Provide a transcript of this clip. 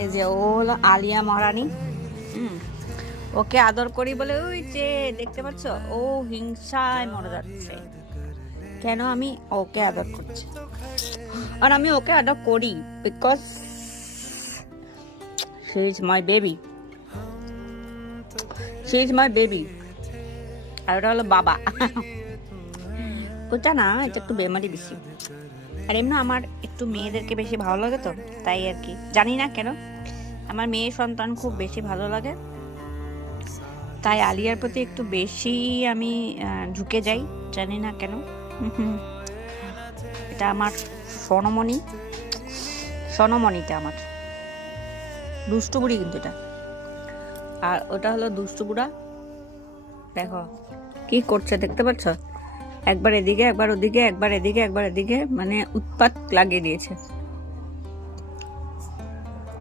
এই যে ও হলো আলিয়া মহারানী। ওকে আদর করি বলে ওই যে দেখতে পাচ্ছ ও হিংসায় মরে যাচ্ছে কেন আমি ওকে আদর করছি। আর আমি ওকে আদর করি because she is my baby, she is my baby. আর ওটা হলো বাবা। ওটা না, এটা একটু বেমারি বেশি। আর এমনি আমার একটু মেয়েদেরকে বেশি ভালো লাগে তো, তাই আর কি, জানি না কেন আমার মেয়ে সন্তান খুব বেশি ভালো লাগে, তাই আলিয়ার প্রতি একটু বেশি আমি ঝুঁকে যাই, জানি না কেন। এটা আমার সোনমণি, সোনমণিটা আমার দুষ্টু বুড়ি কিন্তু এটা। আর ওটা হলো দুষ্টু বুড়া, দেখো কি করছে দেখতে পাচ্ছ, একবার এদিকে একবার ওদিকে, একবার এদিকে একবার এদিকে, মানে উৎপাত লাগিয়ে দিয়েছে।